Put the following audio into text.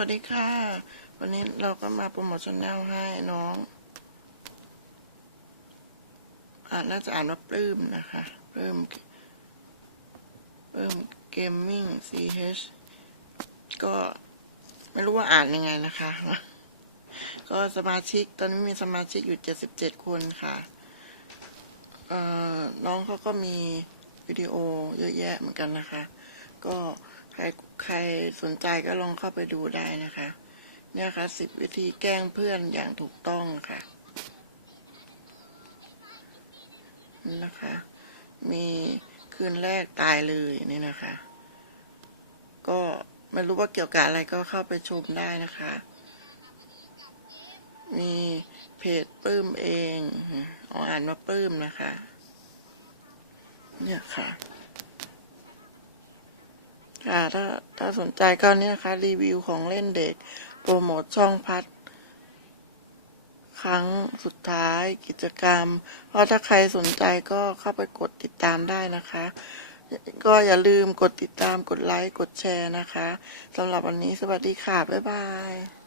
วัสดีค่ะ วันนี้เราก็มาโปรโมทชแนลให้น้อง อ่านน่าจะอ่านว่าปลื้มนะคะปลื้มปลื้มเกมมิ่ง CH ก็ไม่รู้ว่าอ่านยังไงนะคะ ก็สมาชิกตอนนี้มีสมาชิกอยู่77คนค่ะเอ่อน้องเขาก็มีวิดีโอเยอะแยะเหมือนกันนะคะ ก็ ใครใครสนใจก็ลองเข้าไปดูได้นะคะ เนี่ยค่ะสิบวิธีแกล้งเพื่อนอย่างถูกต้องค่ะนี่นะคะ มีคืนแรกตายเลยนี่นะคะ ก็ไม่รู้ว่าเกี่ยวกับอะไรก็เข้าไปชมได้นะคะ มีเพจปลื้มเองอ๋ออ่านว่าปลื้มนะคะ เนี่ยค่ะ ค่ะถ้าถ้าสนใจก็เนี่ยนะคะรีวิวของเล่นเด็ก โปรโมทช่องพัด ครั้งสุดท้ายกิจกรรม เพราะถ้าใครสนใจก็เข้าไปกดติดตามได้นะคะ ก็อย่าลืมกดติดตามกดไลค์ กดแชร์นะคะสำหรับวันนี้สวัสดีค่ะ บ๊ายบาย